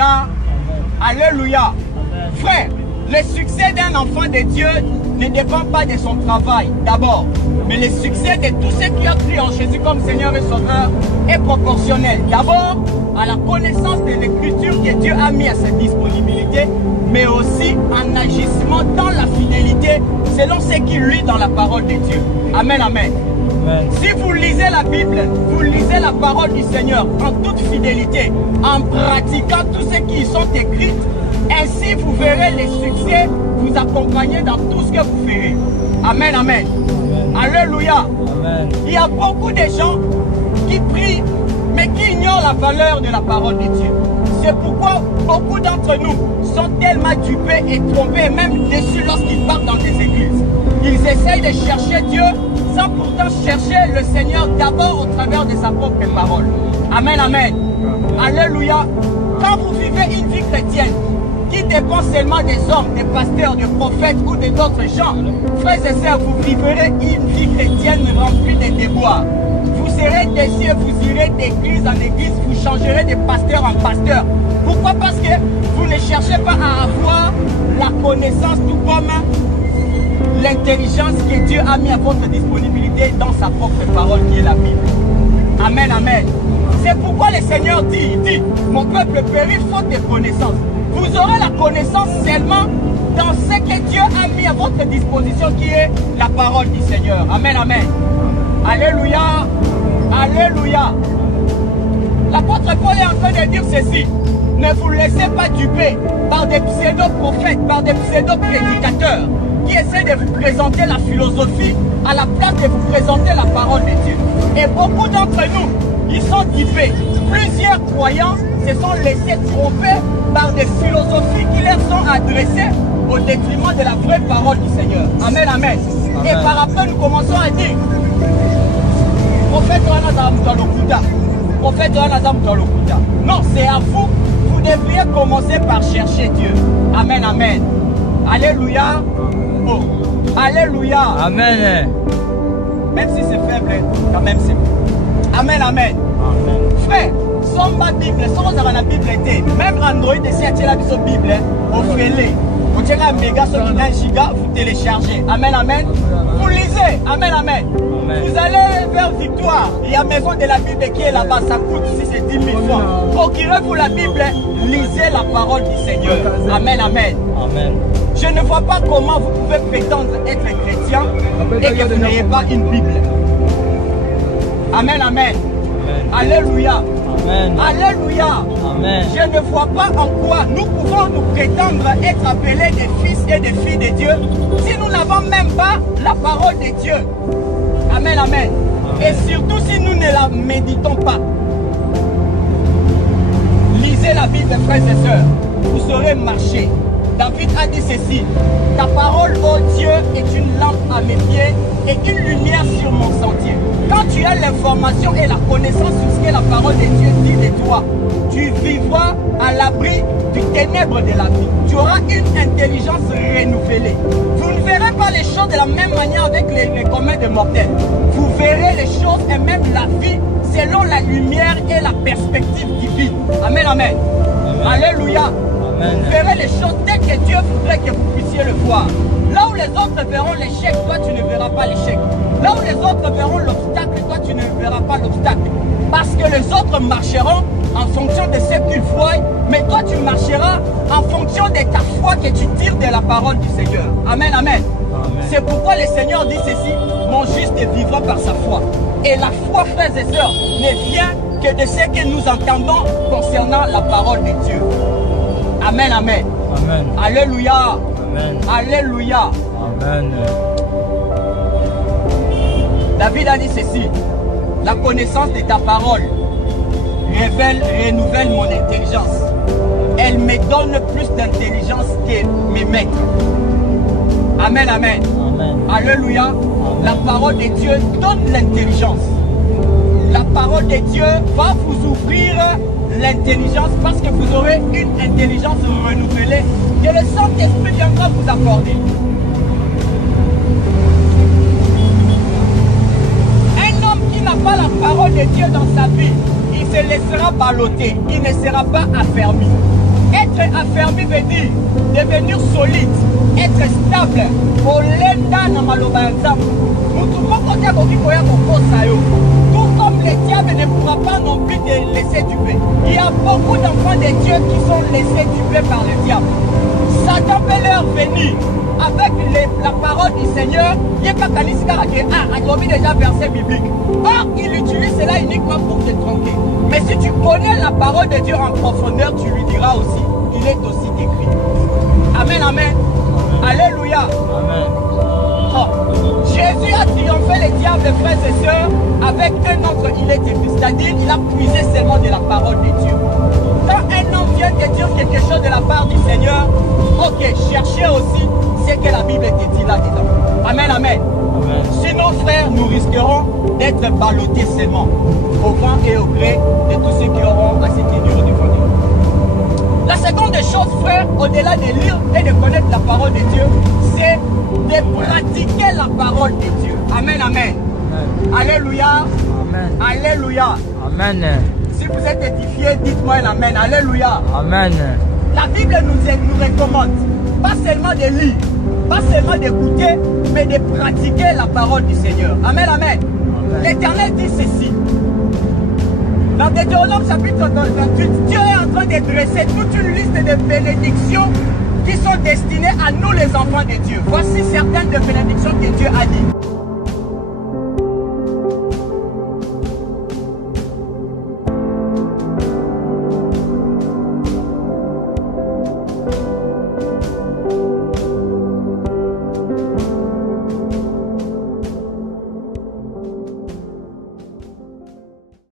Alléluia. Alléluia. Frère, le succès d'un enfant de Dieu ne dépend pas de son travail d'abord, mais le succès de tous ceux qui ont cru en Jésus comme Seigneur et Sauveur est proportionnel d'abord à la connaissance de l'écriture que Dieu a mis à sa disponibilité, mais aussi en agissement dans la fidélité selon ce qu'il lit dans la parole de Dieu. Amen, amen. Si vous lisez la Bible, vous lisez la parole du Seigneur en toute fidélité, en pratiquant tout ce qui y sont écrits, ainsi vous verrez les succès vous accompagner dans tout ce que vous ferez. Amen, amen. Alléluia. Il y a beaucoup de gens qui prient, mais qui ignorent la valeur de la parole de Dieu. C'est pourquoi beaucoup d'entre nous sont tellement dupés et trompés, même déçus lorsqu'ils partent dans des églises. Ils essayent de chercher Dieu sans pourtant chercher le Seigneur d'abord au travers de sa propre parole. Amen, amen. Alléluia. Quand vous vivez une vie chrétienne qui dépend seulement des hommes, des pasteurs, des prophètes ou d'autres gens, frères et sœurs, vous vivrez une vie chrétienne remplie de déboires. Vous serez déçus, vous irez d'église en église, vous changerez de pasteur en pasteur. Pourquoi? Parce que vous ne cherchez pas à avoir la connaissance, tout comme l'intelligence que Dieu a mis à votre disponibilité dans sa propre parole qui est la Bible. Amen, amen. C'est pourquoi le Seigneur dit, mon peuple périt faute de connaissance. Vous aurez la connaissance seulement dans ce que Dieu a mis à votre disposition qui est la parole du Seigneur. Amen, amen. Alléluia. Alléluia. L'apôtre Paul est en train de dire ceci. Ne vous laissez pas duper par des pseudo-prophètes, par des pseudo-prédicateurs qui essaient de vous présenter la philosophie à la place de vous présenter la parole de Dieu. Et beaucoup d'entre nous, ils sont dupés. Plusieurs croyants se sont laissés tromper par des philosophies qui leur sont adressées au détriment de la vraie parole du Seigneur. Amen, amen. Et par après, nous commençons à dire, prophète Wanazam Talokuta, prophète Wanazam Talokuta. Non, c'est à vous. Vous devriez commencer par chercher Dieu. Amen, amen. Alléluia. Oh. Alléluia. Amen. Même si c'est faible, quand même c'est bon. Amen, amen. Frère, sans ma Bible, sans la Bible était, même Android, si tu as la Bible, offrez-les. Vous tirez un méga sur 1 giga, vous téléchargez. Amen, amen. Vous lisez. Amen, amen. Vous allez vers Victoire. Il y a maison de la Bible qui est là-bas. Ça coûte si c'est 10 000 francs. Procurez-vous la Bible. Lisez la parole du Seigneur. Amen, amen. Amen. Je ne vois pas comment vous pouvez prétendre être chrétien et que vous n'ayez pas une Bible. Amen, amen. Alléluia. Amen. Alléluia. Amen. Je ne vois pas en quoi nous pouvons nous prétendre être appelés des fils et des filles de Dieu si nous n'avons même pas la parole de Dieu. Amen, amen. Et surtout si nous ne la méditons pas. Lisez la Bible, frères et sœurs. Vous saurez marcher. David a dit ceci. Ta parole, ô Dieu, est une lampe à mes pieds et une lumière sur mon sentier. Quand tu as l'information et la connaissance sur ce que la parole de Dieu dit de toi, tu vivras à l'abri du ténèbre de la vie. Tu auras une intelligence renouvelée. Vous ne verrez pas les choses de la même manière avec les communs des mortels. Vous verrez les choses et même la vie selon la lumière et la perspective divine. Amen, amen. Alléluia. Vous verrez les choses telles que Dieu voudrait que vous puissiez le voir. Là où les autres verront l'échec, toi tu ne verras pas l'échec. Là où les autres verront l'obstacle, toi tu ne verras pas l'obstacle. Parce que les autres marcheront en fonction de ce qu'ils voient, mais toi tu marcheras en fonction de ta foi que tu tires de la parole du Seigneur. Amen, amen. C'est pourquoi le Seigneur dit ceci, mon juste vivra par sa foi. Et la foi, frères et sœurs, ne vient que de ce que nous entendons concernant la parole de Dieu. Amen, amen. Amen. Alléluia. Amen. Alléluia. Amen. David a dit ceci. La connaissance de ta parole renouvelle mon intelligence. Elle me donne plus d'intelligence que mes maîtres. Amen, amen. Amen. Alléluia. Amen. La parole de Dieu donne l'intelligence. La parole de Dieu va vous ouvrir l'intelligence parce que vous aurez une intelligence renouvelée que le Saint-Esprit viendra vous accorder. Un homme qui n'a pas la parole de Dieu dans sa vie, il se laissera balloter, il ne sera pas affermi. Être affermi veut dire devenir solide, être stable. Olenda na maloba ya nzambe. Mutu moko te akoki koya kokosa yo. Tout comme le diable ne pourra pas non plus te laisser duper. Il y a beaucoup d'enfants de Dieu qui sont laissés duper par le diable. Satan peut leur venir avec la parole du Seigneur. Il n'y a pas déjà verset biblique. Or, il utilise cela uniquement pour te tromper. Mais si tu connais la parole de Dieu en profondeur, tu lui diras aussi, il est aussi écrit. Amen, amen. Alléluia. Amen. Oh. Jésus a triomphé le diable, frères et sœurs, avec un autre, il est écrit. C'est-à-dire, il a puisé seulement de la parole de Dieu. Quand un homme vient te dire quelque chose de la part du Seigneur, ok, cherchez aussi ce que la Bible te dit là-dedans. Amen, amen. Amen. Sinon, frères, nous risquerons d'être ballottés seulement, au vent et au gré de tous ceux qui auront à se tenir au devant de nous. La seconde chose, frères, au-delà de lire et de connaître la parole de Dieu, c'est de pratiquer la parole de Dieu. Amen, amen. Amen. Alléluia. Amen. Alléluia. Amen. Si vous êtes édifiés, dites-moi un amen. Alléluia. Amen. La Bible nous recommande pas seulement de lire, pas seulement d'écouter, mais de pratiquer la parole du Seigneur. Amen, amen. L'Éternel dit ceci. Dans Deutéronome chapitre 28, Dieu est en train de dresser toute une liste de bénédictions qui sont destinées à nous les enfants de Dieu. Voici certaines des bénédictions que Dieu a dit.